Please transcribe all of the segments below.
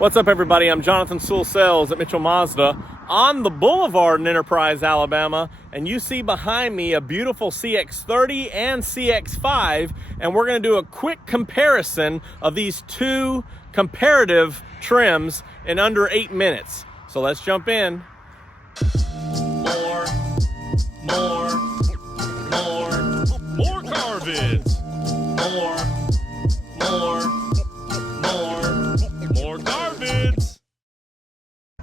What's up, everybody? I'm Jonathan Sewell Sales at Mitchell Mazda on the Boulevard in Enterprise, Alabama, and you see behind me a beautiful CX-30 and CX-5, and we're going to do a quick comparison of these two comparative trims in under 8 minutes. So let's jump in. More car vids. More car vids.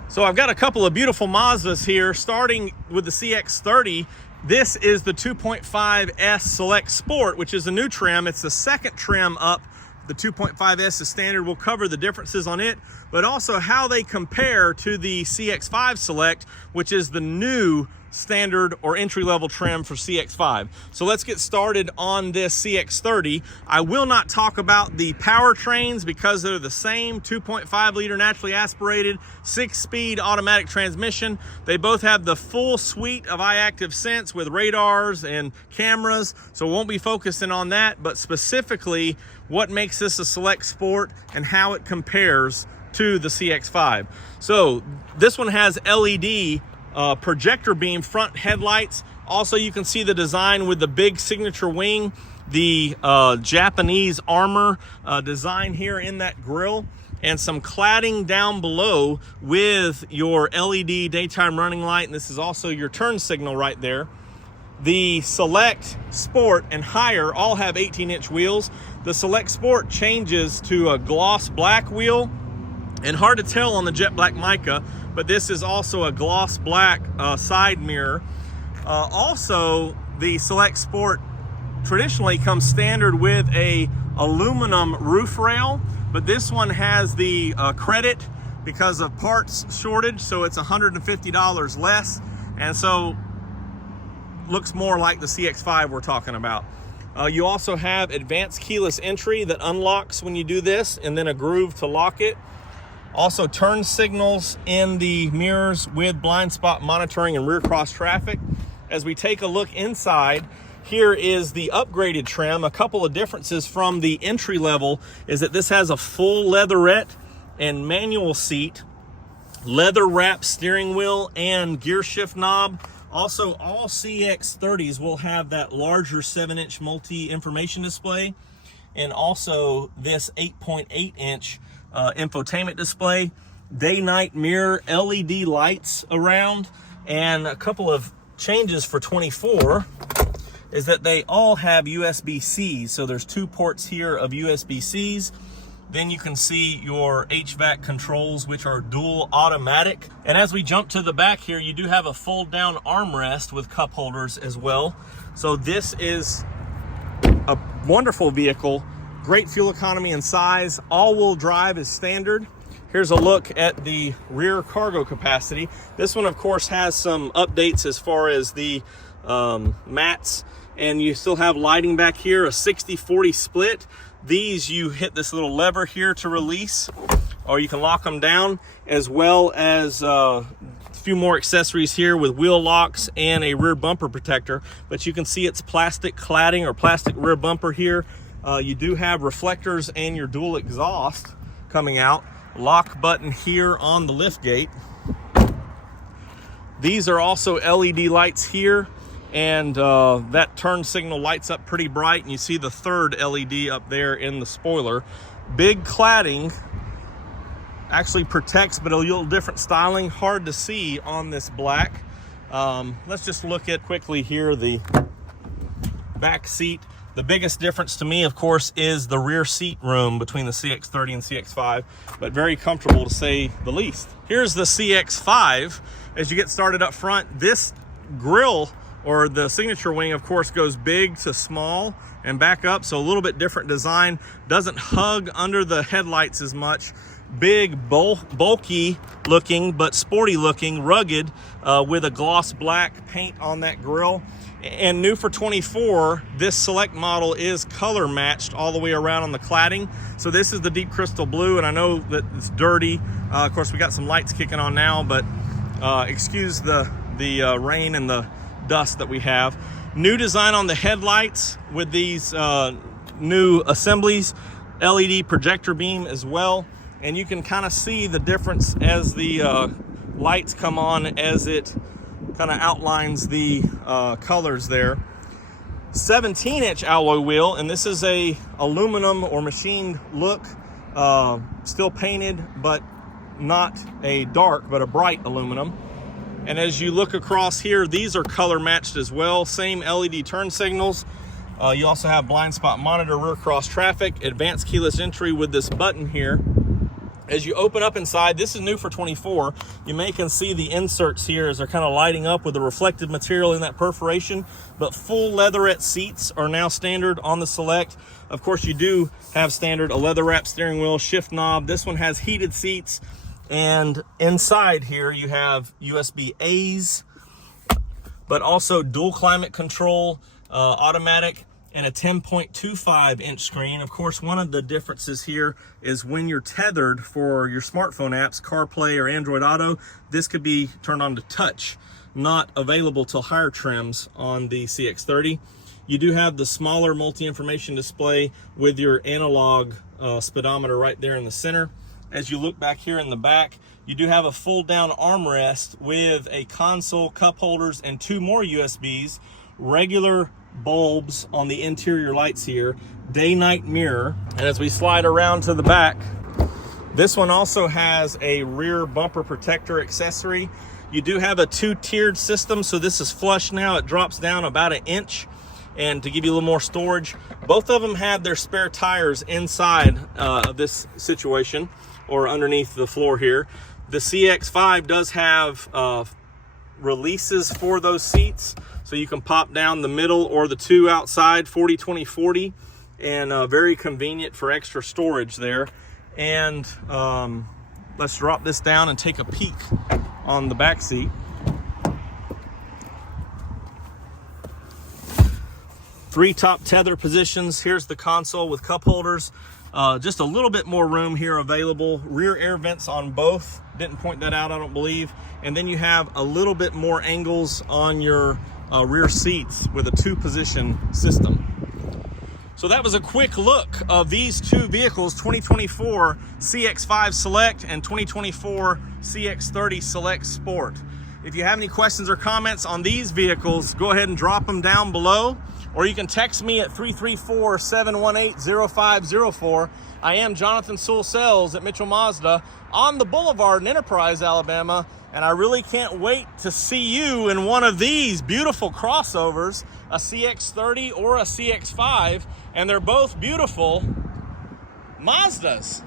So I've got a couple of beautiful Mazdas here, starting with the CX-30. This is the 2.5S Select Sport, which is a new trim. It's the second trim up. The 2.5S is standard. We'll cover the differences on it, but also how they compare to the CX-5 Select, which is the new standard or entry-level trim for CX-5. So let's get started on this CX-30. I will not talk about the powertrains because they're the same. 2.5 liter naturally aspirated, 6-speed automatic transmission. They both have the full suite of iActive Sense with radars and cameras, so we won't be focusing on that, but specifically what makes this a Select Sport and how it compares to the CX-5. So this one has LED projector beam front headlights. Also, you can see the design with the big signature wing, the Japanese armor design here in that grille, and some cladding down below with your LED daytime running light. And this is also your turn signal right there. The Select Sport and higher all have 18-inch wheels. The Select Sport changes to a gloss black wheel, and hard to tell on the jet black Mica, but this is also a gloss black side mirror. Also, the Select Sport traditionally comes standard with a aluminum roof rail, but this one has the credit because of parts shortage, so it's $150 less, and so looks more like the CX-5 we're talking about. You also have advanced keyless entry that unlocks when you do this, and then a groove to lock it. Also turn signals in the mirrors with blind spot monitoring and rear cross traffic. As we take a look inside, here is the upgraded trim. A couple of differences from the entry level is that this has a full leatherette and manual seat, leather wrapped steering wheel and gear shift knob. Also, all CX-30s will have that larger 7-inch multi-information display, and also this 8.8-inch infotainment display, day-night mirror, LED lights around, and a couple of changes for 24 is that they all have USB-Cs. So there's 2 ports here of USB-Cs. Then you can see your HVAC controls, which are dual automatic. And as we jump to the back here, you do have a fold down armrest with cup holders as well. So this is a wonderful vehicle, great fuel economy and size. All-wheel drive is standard. Here's a look at the rear cargo capacity. This one, of course, has some updates as far as the mats, and you still have lighting back here, a 60-40 split. These, you hit this little lever here to release, or you can lock them down, as well as a few more accessories here with wheel locks and a rear bumper protector. But you can see it's plastic cladding or plastic rear bumper here. You do have reflectors and your dual exhaust coming out. Lock button here on the lift gate. These are also LED lights here, and that turn signal lights up pretty bright, and you see the third LED up there in the spoiler. Big cladding, actually protects, but a little different styling, hard to see on this black. Let's just look at quickly here the back seat. The biggest difference to me, of course, is the rear seat room between the CX-30 and CX-5, but very comfortable to say the least. Here's the CX-5. As you get started up front, this grille, or the signature wing, of course, goes big to small and back up, so a little bit different design. Doesn't hug under the headlights as much. Big, bulky looking, but sporty looking, rugged, with a gloss black paint on that grille. And new for 24, this Select model is color matched all the way around on the cladding. So this is the deep crystal blue, and I know that it's dirty. Of course, we got some lights kicking on now, but excuse the rain and the dust that we have. New design on the headlights with these new assemblies, LED projector beam as well. and you can kind of see the difference as the lights come on, as it kind of outlines the colors there. 17-inch alloy wheel, and this is a aluminum or machined look, still painted, but not a dark, but a bright aluminum. And as you look across here, these are color matched as well. Same LED turn signals. You also have blind spot monitor, rear cross traffic, advanced keyless entry with this button here. As you open up inside, this is new for 24. You can see the inserts here as they're kind of lighting up with the reflective material in that perforation, but full leatherette seats are now standard on the Select. Of course, you do have standard a leather wrap steering wheel, shift knob. This one has heated seats, and inside here you have USB A's, but also dual climate control, automatic, and a 10.25-inch screen. Of course, one of the differences here is when you're tethered for your smartphone apps, CarPlay or Android Auto, this could be turned on to touch, not available till higher trims on the CX-30. You do have the smaller multi-information display with your analog speedometer right there in the center. As you look back here in the back, you do have a fold-down armrest with a console, cup holders, and 2 more USBs, regular bulbs on the interior lights here, day-night mirror. And as we slide around to the back, this one also has a rear bumper protector accessory. You do have a 2-tiered system, so this is flush now. It drops down about 1 inch, and to give you a little more storage. Both of them have their spare tires inside of this situation, or underneath the floor here. The CX-5 does have releases for those seats, so you can pop down the middle or the 2 outside, 40, 20, 40, and very convenient for extra storage there. And let's drop this down and take a peek on the back seat. 3 top tether positions. Here's the console with cup holders. Just a little bit more room here available. Rear air vents on both. Didn't point that out, I don't believe. And then you have a little bit more angles on your rear seats with a 2-position system. So that was a quick look of these 2 vehicles, 2024 CX-5 Select and 2024 CX-30 Select Sport. If you have any questions or comments on these vehicles, go ahead and drop them down below, or you can text me at 334-718-0504. I am Jonathan Sewell Sales at Mitchell Mazda on the Boulevard in Enterprise, Alabama, and I really can't wait to see you in one of these beautiful crossovers, a CX-30 or a CX-5, and they're both beautiful Mazdas.